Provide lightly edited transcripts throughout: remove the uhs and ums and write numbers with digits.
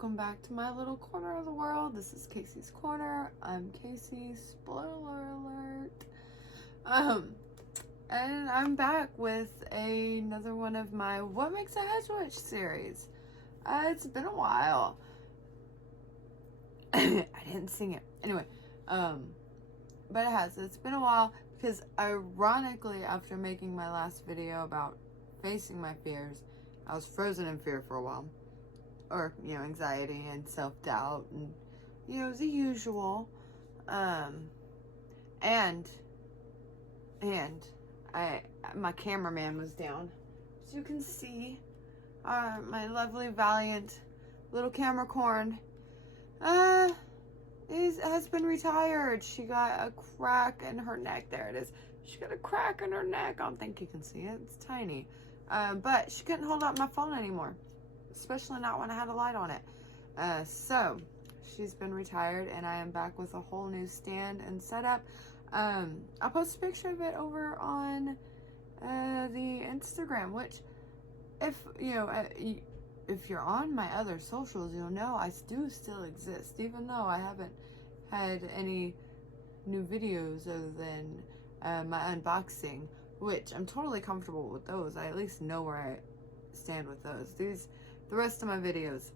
welcome back to my little corner of the world. This is Casey's Corner. I'm Casey, spoiler alert. And I'm back with another one of my What Makes a Hedgewitch series. It's been a while. I didn't sing it. Anyway, but it has. It's been a while because ironically, after making my last video about facing my fears, I was frozen in fear for a while. Or, anxiety and self-doubt and, the usual. And my cameraman was down. As you can see, my lovely, valiant little camera corn, has been retired. She got a crack in her neck. There it is. She got a crack in her neck. I don't think you can see it. It's tiny. But she couldn't hold up my phone anymore. Especially not when I had a light on it. So she's been retired and I am back with a whole new stand and setup. I'll post a picture of it over on the Instagram, which if you're on my other socials, you'll know I do still exist, even though I haven't had any new videos other than my unboxing, which I'm totally comfortable with those. I at least know where I stand with those. The rest of my videos,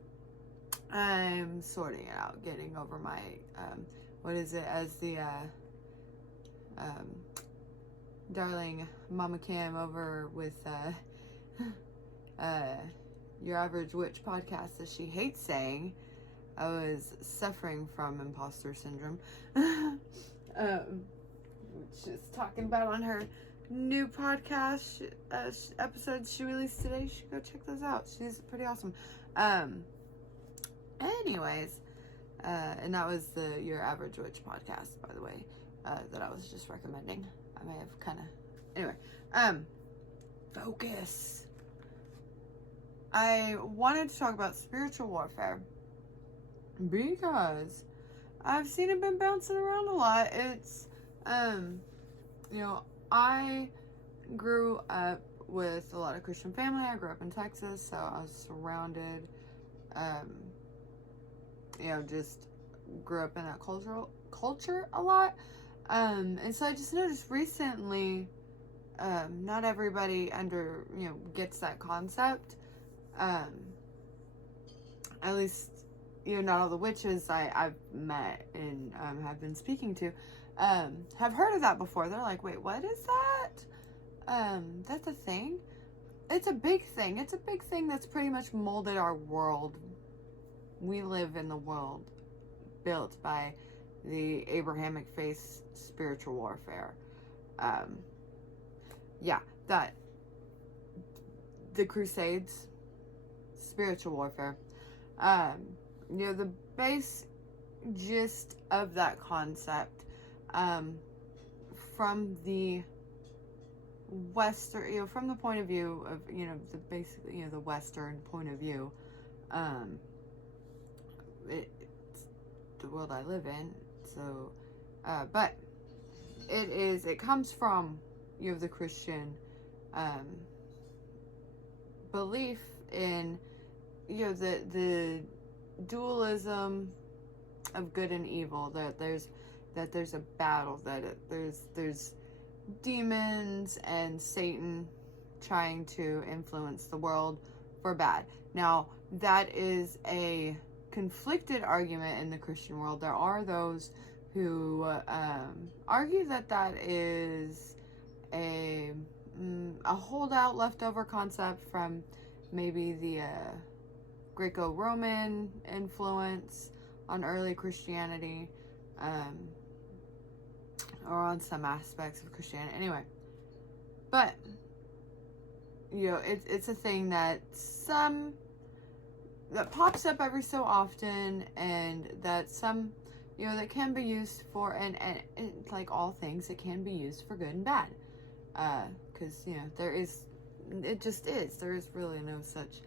I'm sorting it out, getting over my, as the, darling Mama Cam over with, Your Average Witch podcast, as she hates saying. I was suffering from imposter syndrome, which is talking about on her new podcast episodes she released today. You should go check those out. She's pretty awesome. Anyways, and that was the Your Average Witch podcast, by the way, that I was just recommending. I may have kind of, anyway, focus. I wanted to talk about spiritual warfare because I've seen it been bouncing around a lot. It's, I grew up with a lot of Christian family. I grew up in Texas, so I was surrounded, just grew up in that culture a lot. And so I just noticed recently, not everybody gets that concept. At least, not all the witches I've met and have been speaking to have heard of that before. They're like, wait, what is that? That's a thing? It's a big thing. It's a big thing that's pretty much molded our world. We live in the world built by the Abrahamic faith spiritual warfare. The Crusades, spiritual warfare. The base gist of that concept, from the Western, from the point of view of, the Western point of view, it's the world I live in, so, but it comes from, the Christian, belief in, the dualism of good and evil, that there's a battle, that there's demons and Satan trying to influence the world for bad. Now, that is a conflicted argument in the Christian world. There are those who argue that is a holdout, leftover concept from maybe the Greco-Roman influence on early Christianity, or on some aspects of Christianity. Anyway, but it's a thing that pops up every so often, and that that can be used for, and like all things, it can be used for good and bad, because there is really no such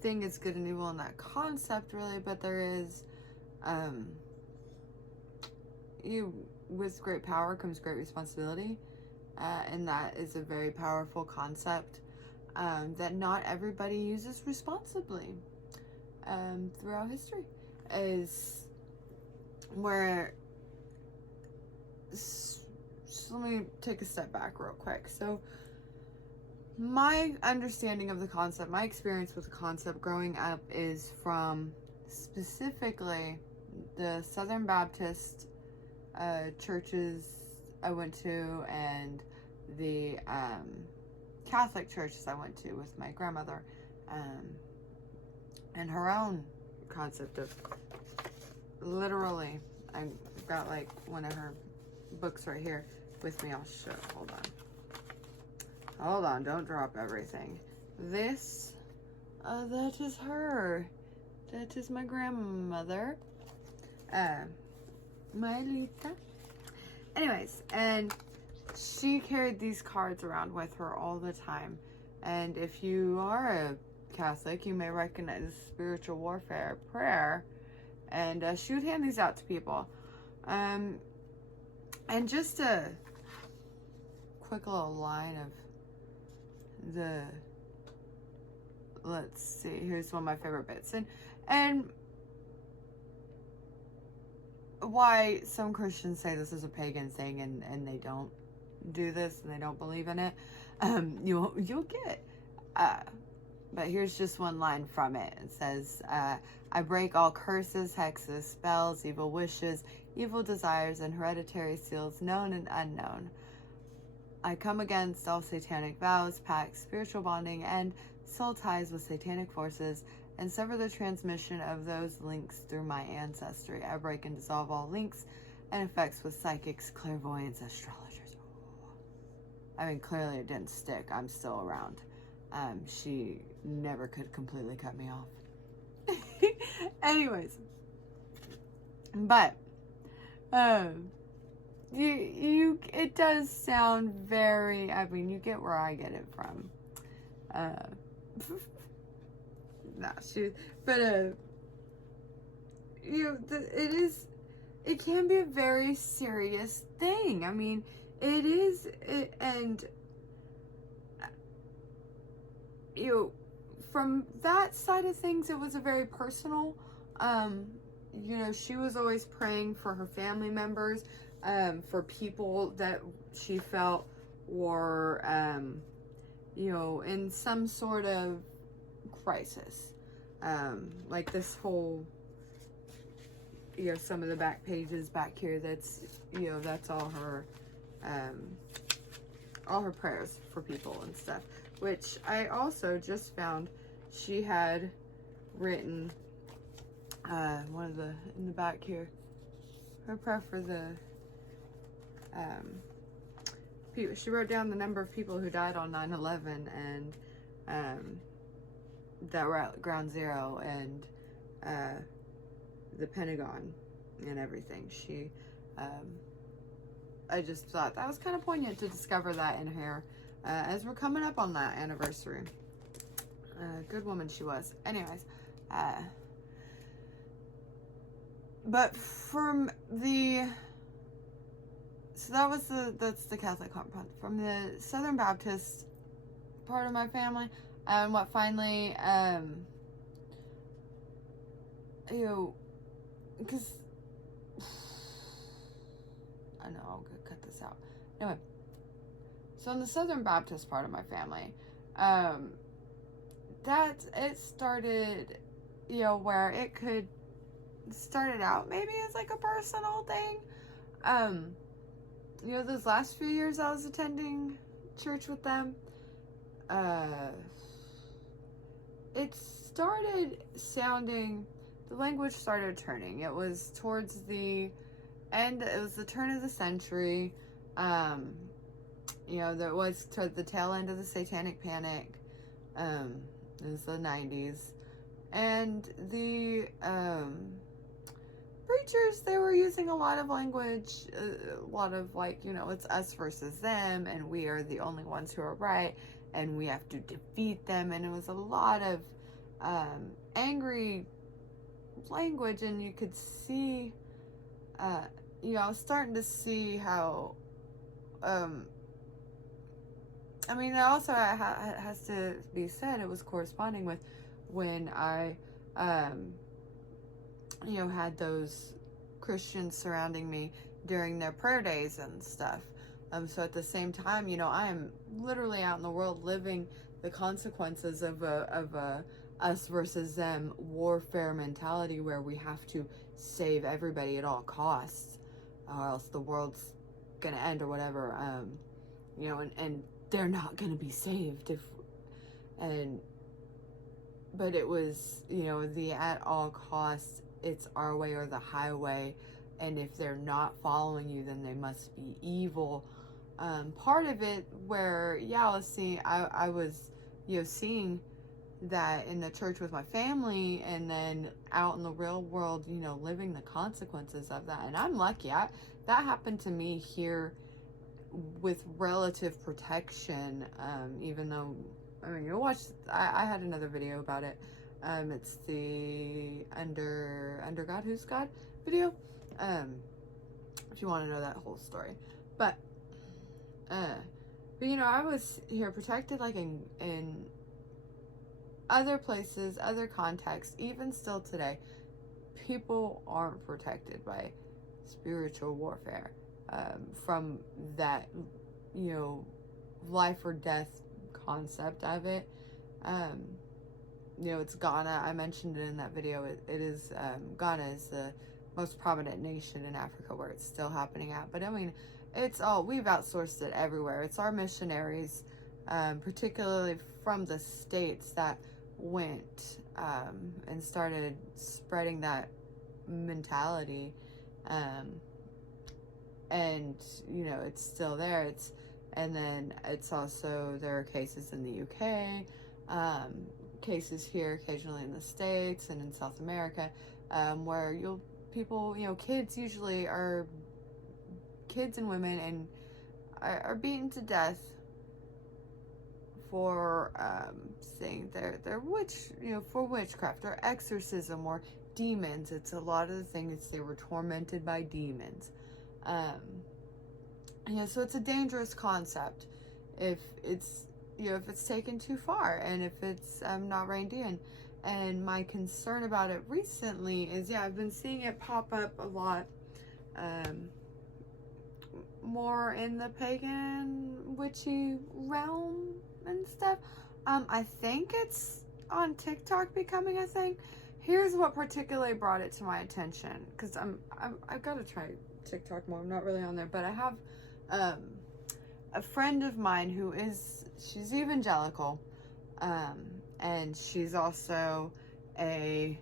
thing as good and evil in that concept, really, but there is, with great power comes great responsibility, and that is a very powerful concept, that not everybody uses responsibly. throughout history is where. So let me take a step back real quick. So my understanding of the concept, my experience with the concept growing up is from specifically the Southern Baptist churches I went to and the Catholic churches I went to with my grandmother, and her own concept of literally, I've got like one of her books right here with me. I'll show. Hold on, don't drop everything. This, that is her. That is my grandmother, Maelita. Anyways, and she carried these cards around with her all the time. And if you are a Catholic, you may recognize spiritual warfare prayer. And she would hand these out to people. And just a quick little line of let's see, here's one of my favorite bits. And why some Christians say this is a pagan thing and they don't do this and they don't believe in it, you'll get. But here's just one line from it. It says, I break all curses, hexes, spells, evil wishes, evil desires, and hereditary seals, known and unknown. I come against all satanic vows, pacts, spiritual bonding, and soul ties with satanic forces, and sever the transmission of those links through my ancestry. I break and dissolve all links and effects with psychics, clairvoyants, astrologers. I mean, clearly it didn't stick. I'm still around. She never could completely cut me off. Anyways, but it does sound very, I mean, you get where I get it from. It can be a very serious thing. I mean, it is, and from that side of things, it was a very personal, she was always praying for her family members, for people that she felt were, in some sort of crisis. Like this whole, some of the back pages back here, that's all her prayers for people and stuff, which I also just found she had written, in the back here, her prayer for the, people. She wrote down the number of people who died on 9/11 and, that were at Ground Zero and, the Pentagon and everything. She, I just thought that was kind of poignant to discover that in her, as we're coming up on that anniversary. Good woman she was. Anyways, but from the, so that's the Catholic compound. From the Southern Baptist part of my family, and what finally, because, I know, I'll cut this out. Anyway, so in the Southern Baptist part of my family, that it started, where it could started out maybe as like a personal thing. Those last few years I was attending church with them, it started sounding, the language started turning. It was towards the end, it was the turn of the century. There was toward the tail end of the Satanic Panic. It was the 90s. And the preachers, they were using a lot of language, a lot of it's us versus them, and we are the only ones who are right, and we have to defeat them. And it was a lot of angry language, and you could see, I was starting to see how, it also has to be said, it was corresponding with when I had those Christians surrounding me during their prayer days and stuff. So at the same time, I am literally out in the world living the consequences of a us versus them warfare mentality, where we have to save everybody at all costs, or else the world's gonna end or whatever. And they're not gonna be saved but it was, the at all costs, it's our way or the highway, and if they're not following you, then they must be evil. Part of it where, I was, seeing that in the church with my family, and then out in the real world, living the consequences of that. And I'm lucky. That happened to me here with relative protection, even though, you'll watch, I had another video about it. It's the Under God, Who's God video, if you want to know that whole story. But I was here protected, like in other places, other contexts. Even still today, people aren't protected by spiritual warfare, from that, life or death concept of it. It's Ghana. I mentioned it in that video. It is, Ghana is the most prominent nation in Africa where it's still happening at. But we've outsourced it everywhere. It's our missionaries, particularly from the States, that went and started spreading that mentality. And it's still there. And then it's also, there are cases in the UK, cases here occasionally in the States and in South America, where kids usually are, kids and women, and are beaten to death for saying they're for witchcraft or exorcism or demons. It's a lot of the things, they were tormented by demons. So it's a dangerous concept if it's taken too far, and if it's not reined in. And my concern about it recently is, I've been seeing it pop up a lot, more in the pagan witchy realm and stuff. I think it's on TikTok becoming a thing. Here's what particularly brought it to my attention, because I've got to try TikTok more. I'm not really on there, but I have a friend of mine she's evangelical, and she's also I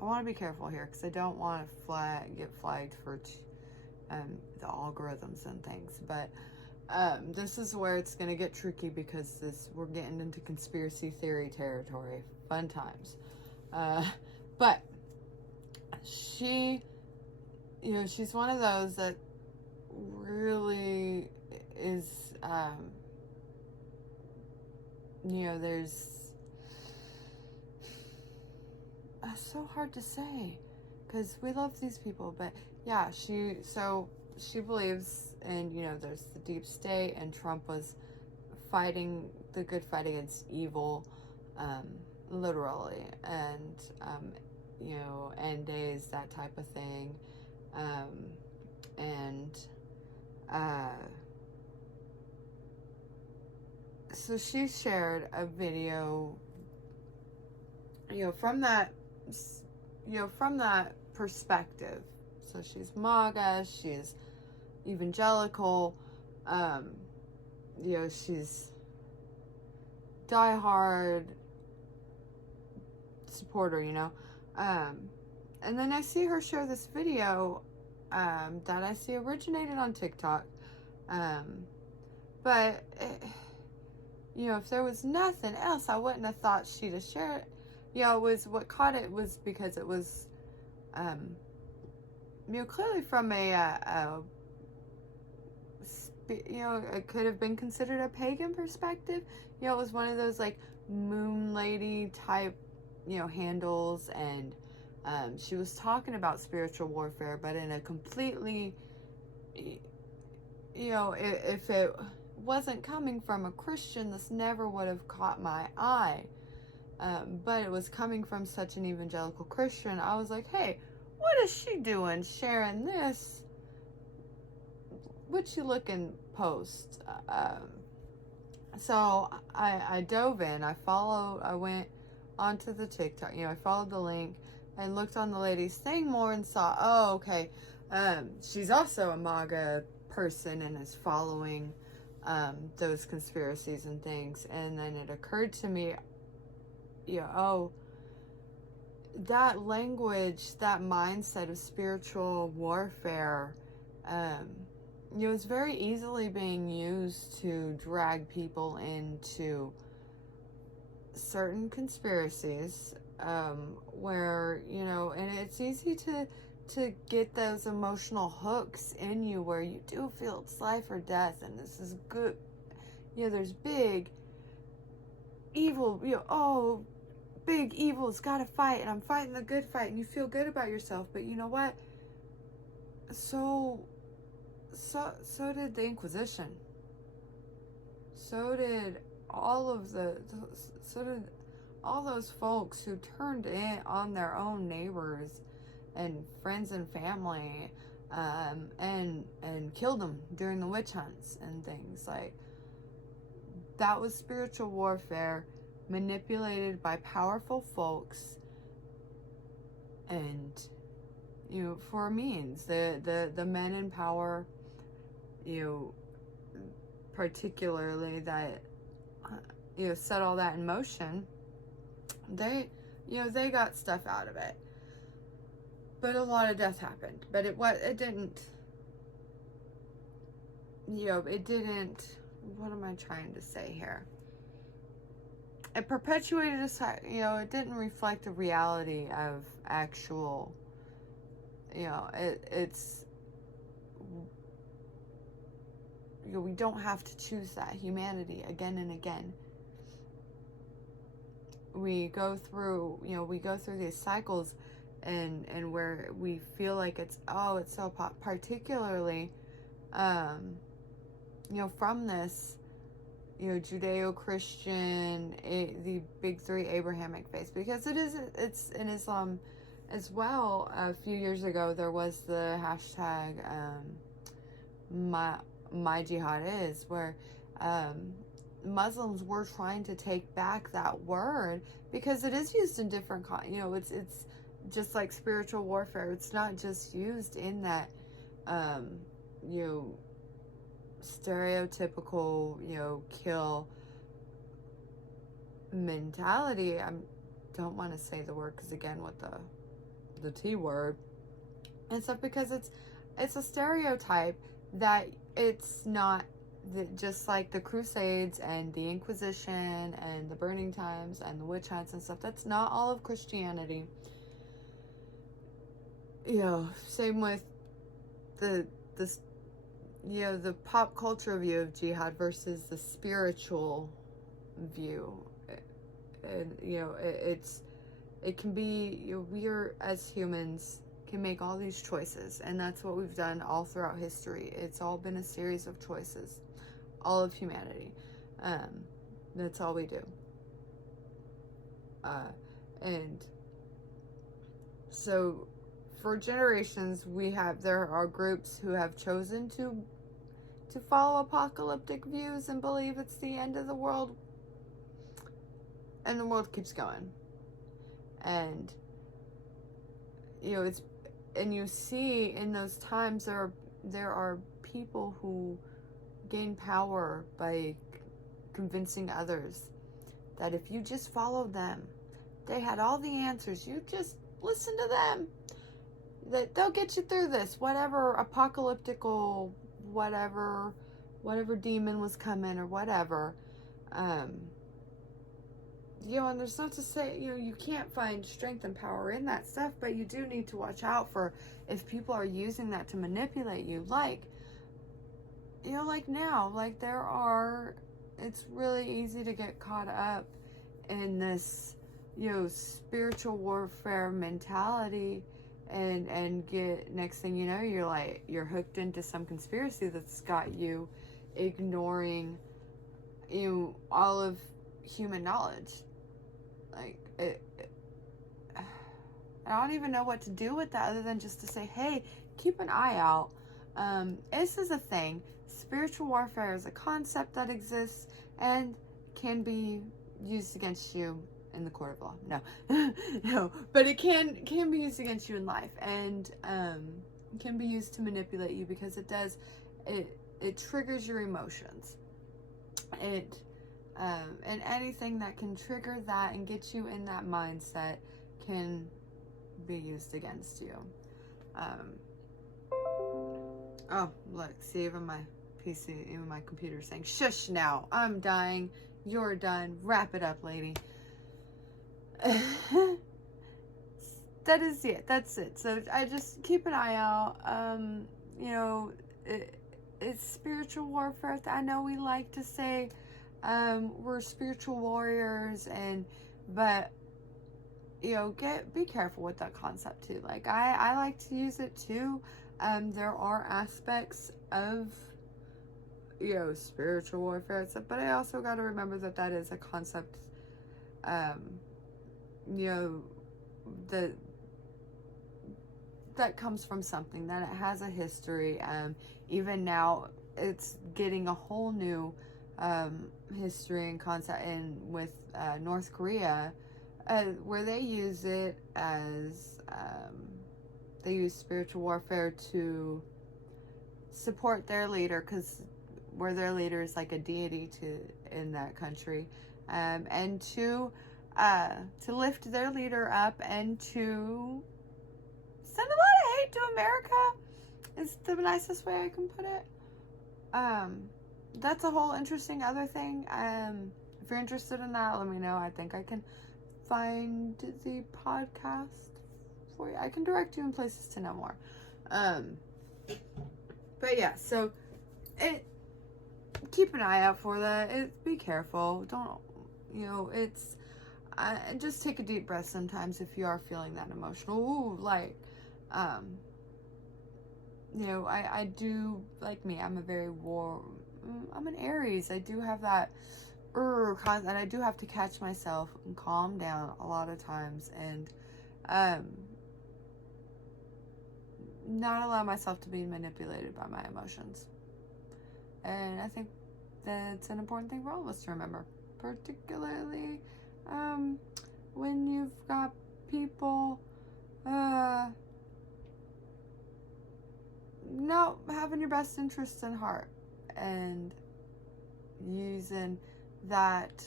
want to be careful here, because I don't want to get flagged for the algorithms and things, but this is where it's going to get tricky, because we're getting into conspiracy theory territory. Fun times. But she, she's one of those that really is, there's, so hard to say, because we love these people, but she believes in, there's the deep state, and Trump was fighting the good fight against evil, literally, and end days, that type of thing, so she shared a video, from that perspective. So she's MAGA, she's evangelical, she's diehard supporter, and then I see her share this video, that I see originated on TikTok, but if there was nothing else, I wouldn't have thought she'd have shared it. It was, what caught it was because it was, clearly from it could have been considered a pagan perspective. It was one of those, like, moon lady type, handles, and she was talking about spiritual warfare, but in a completely, if it wasn't coming from a Christian, this never would have caught my eye. But it was coming from such an evangelical Christian. I was like, hey, what is she doing sharing this witchy looking post? So I dove in. I went onto the TikTok. I followed the link and looked on the lady's thing more and saw, oh, okay, she's also a MAGA person and is following those conspiracies and things. And then it occurred to me, oh, that language, that mindset of spiritual warfare, is very easily being used to drag people into certain conspiracies, where, and it's easy to get those emotional hooks in you where you do feel it's life or death, and this is good. There's big evil, oh, big evil's gotta fight, and I'm fighting the good fight, and you feel good about yourself. But you know what? So did the Inquisition. So did all those folks who turned in on their own neighbors and friends and family, and killed them during the witch hunts and things. Like, that was spiritual warfare manipulated by powerful folks, and for means. The men in power, particularly, that set all that in motion, they got stuff out of it. But a lot of death happened. But it didn't, what am I trying to say here? It perpetuated it didn't reflect the reality of actual, we don't have to choose that humanity again and again. We go through these cycles, and where we feel like it's so particularly, from this, Judeo-Christian, the big three Abrahamic faiths, because it's in Islam as well. A few years ago, there was the hashtag, my jihad is, where Muslims were trying to take back that word, because it is used in different it's just like spiritual warfare. It's not just used in that stereotypical kill mentality. I don't want to say the word, because again, with the T word and stuff, because it's a stereotype that it's not just like the Crusades and the Inquisition and the burning times and the witch hunts and stuff. That's not all of Christianity. Same with the pop culture view of jihad versus the spiritual view. And it can be, we are, as humans, can make all these choices, and that's what we've done all throughout history. It's all been a series of choices, all of humanity. That's all we do. And so for generations, there are groups who have chosen to follow apocalyptic views and believe it's the end of the world, and the world keeps going. And and you see in those times there are people who gain power by convincing others that if you just followed them, they had all the answers. You just listen to them, that they'll get you through this, whatever apocalyptical, whatever demon was coming or whatever. And there's not to say, you can't find strength and power in that stuff, but you do need to watch out for if people are using that to manipulate you. Like now, it's really easy to get caught up in this, spiritual warfare mentality, and get, next thing you know, you're hooked into some conspiracy that's got you ignoring, all of human knowledge. Like, I don't even know what to do with that other than just to say, hey, keep an eye out. This is a thing. Spiritual warfare is a concept that exists and can be used against you in the court of law. No, no, but it can be used against you in life, and can be used to manipulate you, because it triggers your emotions. And anything that can trigger that and get you in that mindset can be used against you. Oh, look, see, even my PC, even my computer saying, shush now, I'm dying, you're done, wrap it up, lady. That is it, that's it. So I just keep an eye out. It's spiritual warfare. I know we like to say we're spiritual warriors, but be careful with that concept too. Like, I like to use it too. There are aspects of spiritual warfare, but I also got to remember that is a concept that comes from something, that it has a history. Even now it's getting a whole new history and concept with North Korea, where they use it as they use spiritual warfare to support their leader, because where their leader is like a deity in that country, and to lift their leader up and to send a lot of hate to America is the nicest way I can put it. That's a whole interesting other thing. If you're interested in that, let me know. I think I can find the podcast for you. I can direct you in places to know more. But yeah, so keep an eye out for that. Be careful. Don't, just take a deep breath sometimes if you are feeling that emotional. I do, like me, I'm an Aries. I do have that, and I do have to catch myself and calm down a lot of times, and not allow myself to be manipulated by my emotions. And I think that's an important thing for all of us to remember, particularly when you've got people not having your best interests in heart and using that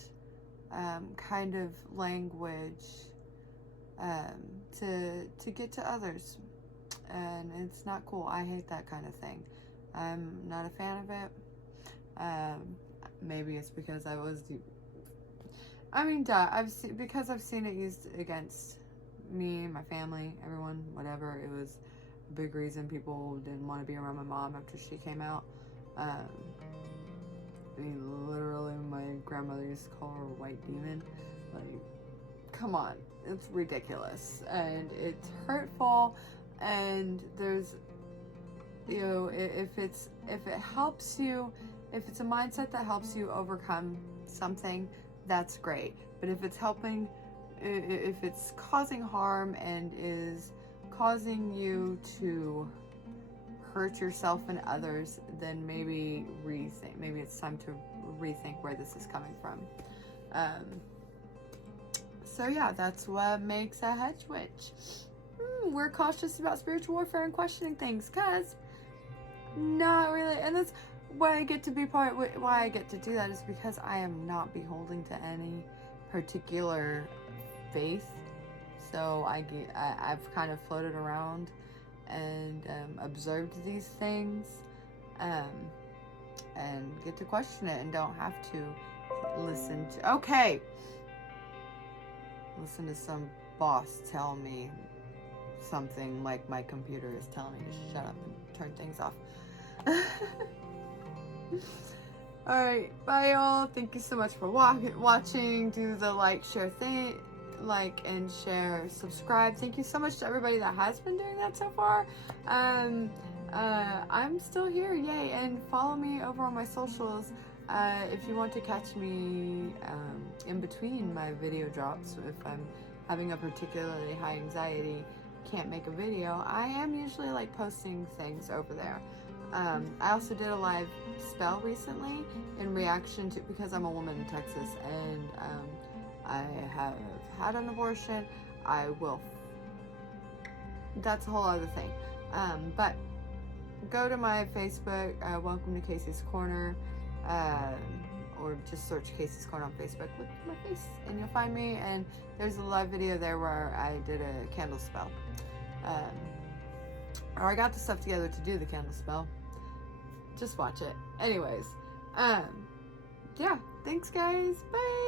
kind of language to get to others. And it's not cool. I hate that kind of thing. I'm not a fan of it. Maybe it's because I've seen it used against me, my family, everyone, whatever. It was a big reason people didn't want to be around my mom after she came out. Literally, my grandmother used to call her a white demon. Like, come on, it's ridiculous, and it's hurtful. And there's, if it helps you, if it's a mindset that helps you overcome something, that's great. But if it's causing harm and is causing you to hurt yourself and others, then maybe it's time to rethink where this is coming from. So yeah, that's what makes a hedge witch. We're cautious about spiritual warfare and questioning things, because not really, and that's why I get to why I get to do that, is because I am not beholden to any particular faith. So I've kind of floated around and observed these things, and get to question it, and don't have to listen to some boss tell me something, like my computer is telling me to shut up and turn things off. Alright, bye y'all. Thank you so much for watching. Do the like and share, subscribe. Thank you so much to everybody that has been doing that so far. I'm still here, yay! And follow me over on my socials if you want to catch me in between my video drops. If I'm having a particularly high anxiety, can't make a video, I am usually like posting things over there. I also did a live spell recently in reaction to, because I'm a woman in Texas and I have had an abortion. I will, that's a whole other thing. But go to my Facebook, Welcome to Casey's Corner, or just search Casey's Corner on Facebook, look at my face, and you'll find me, and there's a live video there where I did a candle spell. Or I got the stuff together to do the candle spell. Just watch it. Anyways, yeah, thanks guys, bye!